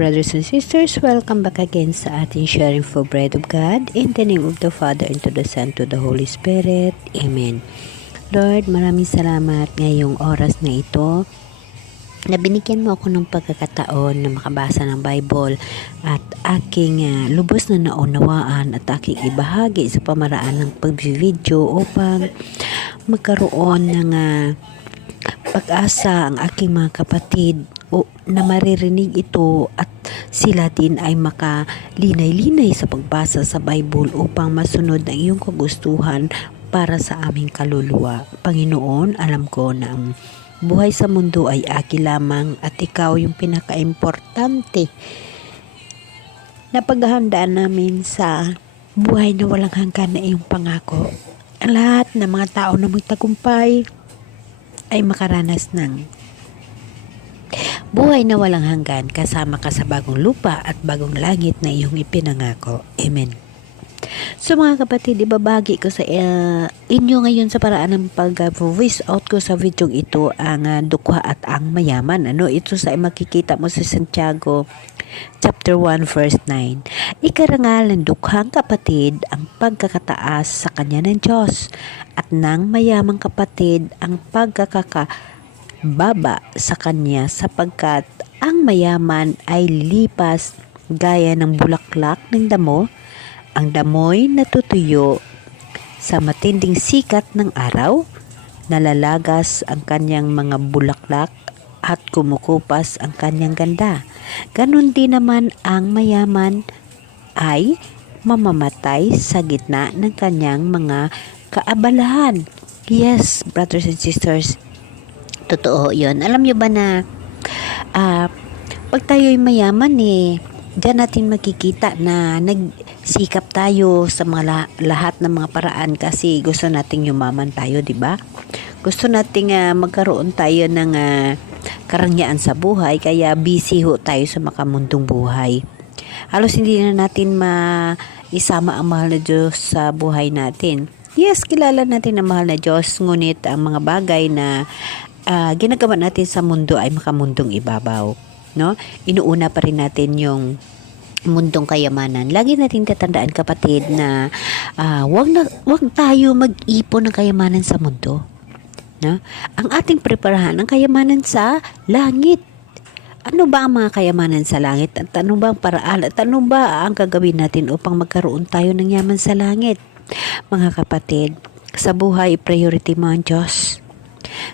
brothers and sisters, welcome back again sa ating sharing for bread of God. In the name of the Father, and to the Son, to the Holy Spirit. Amen. Lord, maraming salamat ngayong oras na ito na binigyan mo ako ng pagkakataon na makabasa ng Bible at aking lubos na naunawaan at aking ibahagi sa pamaraan ng pag-video upang magkaroon ng pag-asa ang aking mga kapatid na maririnig ito at sila din ay makalinay-linay sa pagbasa sa Bible upang masunod ang iyong kagustuhan para sa aming kaluluwa. Panginoon, alam ko na ang buhay sa mundo ay akin lamang at ikaw yung pinaka-importante na paghahandaan namin sa buhay na walang hanggan na iyong pangako. Ang lahat ng mga tao na magtagumpay ay makaranas ng buhay na walang hanggan kasama ka sa bagong lupa at bagong langit na iyong ipinangako. Amen. So mga kapatid, ibabagi ko sa inyo ngayon sa paraan ng pag-voice out ko sa video ito ang dukha at ang mayaman. Ito sa makikita mo sa Santiago chapter 1 verse 9. Ikarangal ng dukhang kapatid ang pagkakataas sa kanya ng Diyos at ng mayamang kapatid ang pagkakababa sa kanya sapagkat ang mayaman ay lilipas gaya ng bulaklak ng damo. Ang damoy natutuyo sa matinding sikat ng araw, nalalagas ang kanyang mga bulaklak at kumukupas ang kanyang ganda. Ganon din naman ang mayaman ay mamamatay sa gitna ng kanyang mga kaabalahan. Yes, brothers and sisters, totoo yun. Alam nyo ba na pag tayo'y mayaman diyan natin makikita na nagsikap tayo sa mga lahat ng mga paraan kasi gusto nating yumaman tayo, di ba? Gusto nating magkaroon tayo ng karangyaan sa buhay, kaya busy tayo sa makamundong buhay. Halos hindi na natin maisama ang mahal na Diyos sa buhay natin. Yes, kilala natin ang mahal na Diyos, ngunit ang mga bagay na ginagawa natin sa mundo ay makamundong ibabaw. No? Inuuna pa rin natin yung mundong kayamanan. Lagi natin tatandaan, kapatid, na wag tayo mag-ipon ng kayamanan sa mundo. No? Ang ating preparahan ang kayamanan sa langit. Ano ba ang mga kayamanan sa langit? At ano ba ang paraan? At ano ba ang gagawin natin upang magkaroon tayo ng yaman sa langit? Mga kapatid, sa buhay, priority mo ang Diyos.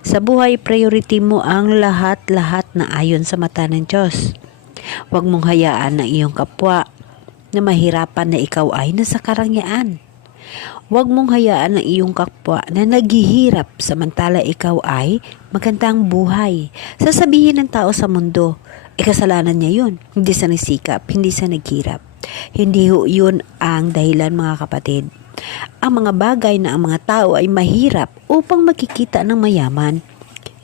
Sa buhay, priority mo ang lahat-lahat na ayon sa mata ng Diyos. Huwag mong hayaan ang iyong kapwa na mahirapan na ikaw ay nasa karangyaan. Huwag mong hayaan ang iyong kapwa na naghihirap samantala ikaw ay magandang buhay. Sasabihin ng tao sa mundo, kasalanan niya yun. Hindi sa nagsikap, hindi sa naghirap. Hindi yun ang dahilan, mga kapatid. Ang mga bagay na ang mga tao ay mahirap upang makikita ng mayaman.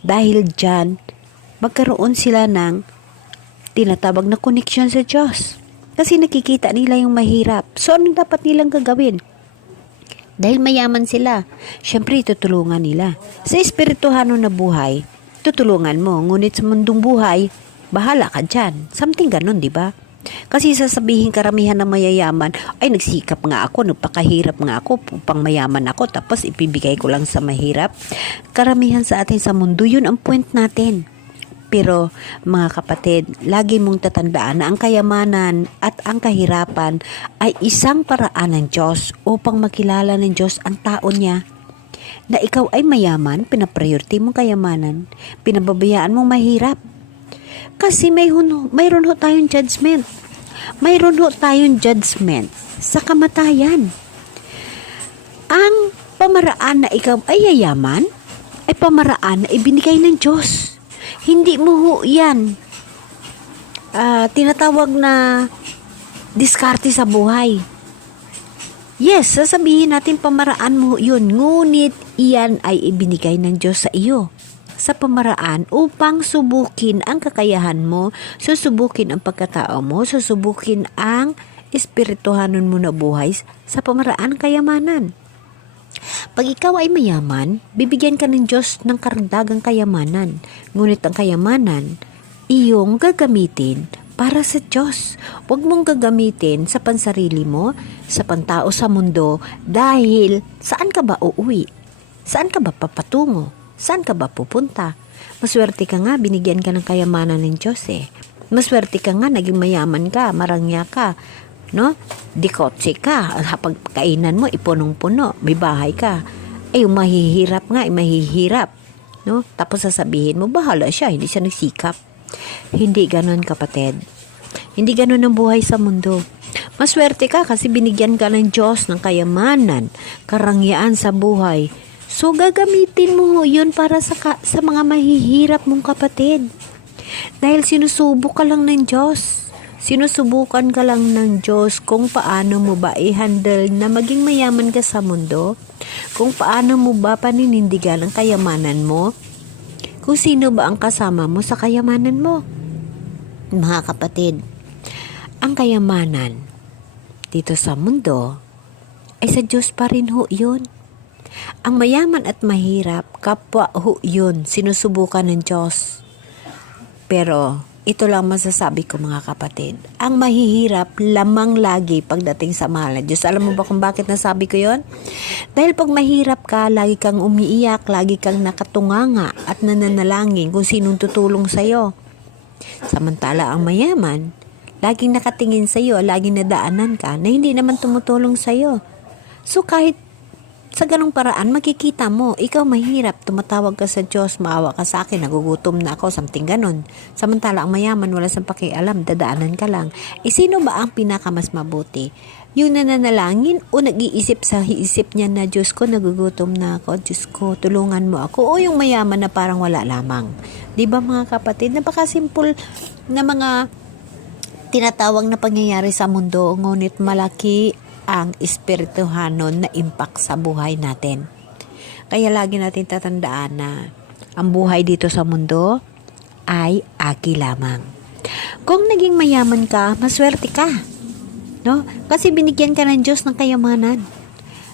Dahil dyan, magkaroon sila ng tinatawag na connection sa Diyos. Kasi nakikita nila yung mahirap. So, ano dapat nilang gagawin? Dahil mayaman sila, syempre tutulungan nila. Sa espirituhano na buhay, tutulungan mo. Ngunit sa mundong buhay, bahala ka dyan. Something ganon, di ba? Kasi sasabihin karamihan ng mayayaman, ay nagsikap nga ako, nagpakahirap nga ako upang mayaman ako, tapos ipibigay ko lang sa mahirap. Karamihan sa atin sa mundo, yun ang point natin. Pero mga kapatid, lagi mong tatandaan na ang kayamanan at ang kahirapan ay isang paraan ng Diyos upang makilala ng Diyos ang tao niya. Na ikaw ay mayaman, pinapriority mong kayamanan, pinababayaan mong mahirap. Kasi mayroon tayong judgment. Mayroon tayong judgment sa kamatayan. Ang pamaraan na ikaw ay yayaman ay pamaraan na ibinigay ng Diyos. Hindi mo yan tinatawag na diskarte sa buhay. Yes, sasabihin natin pamaraan mo yun. Ngunit iyan ay ibinigay ng Diyos sa iyo sa pamaraan upang subukin ang kakayahan mo, susubukin ang pagkatao mo, susubukin ang espirituhanon mo na buhay sa pamaraan kayamanan. Pag ikaw ay mayaman, bibigyan ka ng Diyos ng karagdagang kayamanan. Ngunit ang kayamanan, iyong gagamitin para sa Diyos. Huwag mong gagamitin sa pansarili mo, sa pantao sa mundo, dahil saan ka ba uuwi? Saan ka ba papatungo? Saan ka ba pupunta? Maswerte ka nga, binigyan ka ng kayamanan ng Diyos eh. Maswerte ka nga, naging mayaman ka, marangya ka, no? Dikotse ka, kapag kainan mo, ipunong-puno, may bahay ka. Yung mahihirap nga, mahihirap, no? Tapos sasabihin mo, bahala siya, hindi siya nagsikap. Hindi ganon, kapatid. Hindi ganon ang buhay sa mundo. Maswerte ka kasi binigyan ka ng Diyos ng kayamanan, karangyaan sa buhay. So, gagamitin mo yun para sa mga mahihirap mong kapatid. Dahil sinusubok ka lang ng Diyos. Sinusubukan ka lang ng Diyos kung paano mo ba i-handle na maging mayaman ka sa mundo. Kung paano mo ba paninindigan ang kayamanan mo. Kung sino ba ang kasama mo sa kayamanan mo. Mga kapatid, ang kayamanan dito sa mundo ay sa Diyos pa rin ho yun. Ang mayaman at mahirap, kapwa ho yun, sinusubukan ng Diyos. Pero, ito lang masasabi ko mga kapatid, ang mahihirap lamang lagi pagdating sa mahal na Diyos. Alam mo ba kung bakit nasabi ko yon? Dahil pag mahirap ka, lagi kang umiiyak, lagi kang nakatunganga at nananalangin kung sinong tutulong sa'yo. Samantala ang mayaman, laging nakatingin sa'yo, laging nadaanan ka na hindi naman tumutulong sa'yo. So kahit sa ganong paraan, makikita mo, ikaw mahirap, tumatawag ka sa Diyos, maawa ka sa akin, nagugutom na ako, something ganon. Samantala, ang mayaman, wala sa pakialam, dadaanan ka lang. Sino ba ang pinakamas mabuti? Yung nananalangin o nag-iisip sa isip niya na, Diyos ko, nagugutom na ako, Diyos ko, tulungan mo ako, o yung mayaman na parang wala lamang. Diba mga kapatid, napakasimple na mga tinatawag na pangyayari sa mundo, ngunit malaki ang espirituhanon na impact sa buhay natin. Kaya lagi natin tatandaan na ang buhay dito sa mundo ay aki lamang. Kung naging mayaman ka, maswerte ka. No? Kasi binigyan ka ng Diyos ng kayamanan.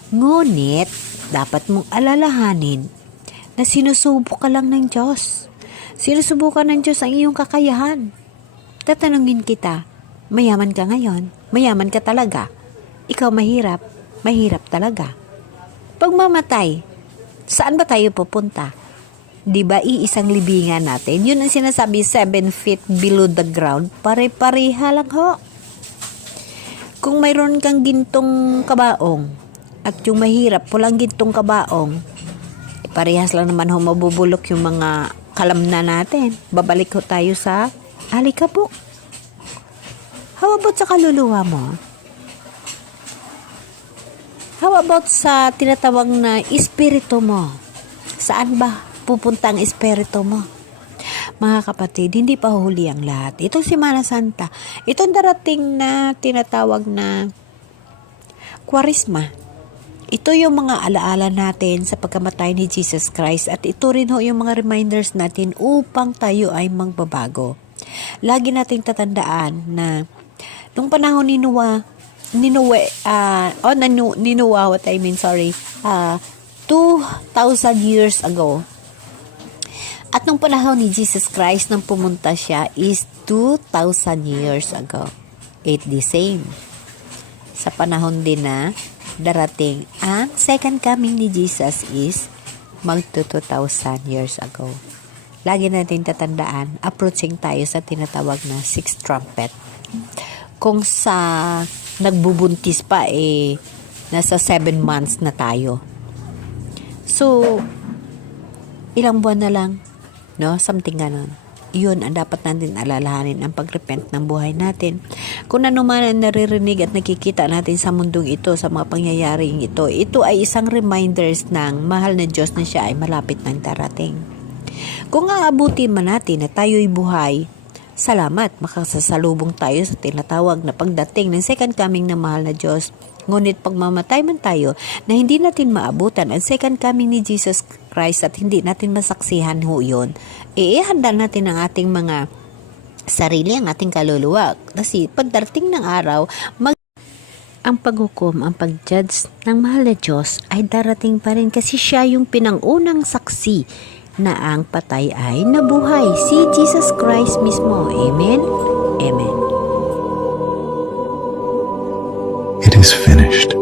Ngunit, dapat mong alalahanin na sinusubok ka lang ng Diyos. Sinusubukan ng Diyos ang iyong kakayahan. Tatanungin kita, mayaman ka ngayon? Mayaman ka talaga? Ikaw mahirap, mahirap talaga. Pag mamatay, saan ba tayo pupunta? Di ba iisang libingan natin? Yun ang sinasabi, 7 feet below the ground. Pare-pareha lang ho. Kung mayroon kang gintong kabaong at yung mahirap, walang gintong kabaong, parehas lang naman ho mabubulok yung mga kalamna natin. Babalik ho tayo sa alikabok. How about sa kaluluwa mo? How about sa tinatawag na espiritu mo? Saan ba pupunta ang espiritu mo? Mga kapatid, hindi pa huli ang lahat. Itong Semana Santa, itong darating na tinatawag na Kwaresma. Ito yung mga alaala natin sa pagkamatay ni Jesus Christ at ito rin ho yung mga reminders natin upang tayo ay magbabago. Lagi nating tatandaan na nung panahon ni Noah, 2,000 years ago. At nung panahon ni Jesus Christ nang pumunta siya is 2,000 years ago. It's the same. Sa panahon din na darating ang second coming ni Jesus is magto 2,000 years ago. Lagi natin tatandaan, approaching tayo sa tinatawag na sixth trumpet. Kung sa nagbubuntis pa nasa 7 months na tayo. So, ilang buwan na lang, no? Something ganon. Yun ang dapat natin alalahanin ang pagrepent ng buhay natin. Kung ano man ang naririnig at nakikita natin sa mundong ito, sa mga pangyayaring ito, ito ay isang reminders ng mahal na Diyos na siya ay malapit ng darating. Kung aabuti man natin na tayo'y buhay, salamat, makasasalubong tayo sa tinatawag na pagdating ng second coming ng mahal na Diyos. Ngunit pag mamatay man tayo na hindi natin maabutan ang second coming ni Jesus Christ at hindi natin masaksihan ho yun, ihanda natin ang ating mga sarili, ang ating kaluluwa. Kasi pagdating ng araw, ang paghukom, ang pag-judge ng mahal na Diyos ay darating pa rin kasi siya yung pinangunang saksi na ang patay ay nabuhay. Si Jesus Christ mismo. Amen? Amen. It is finished.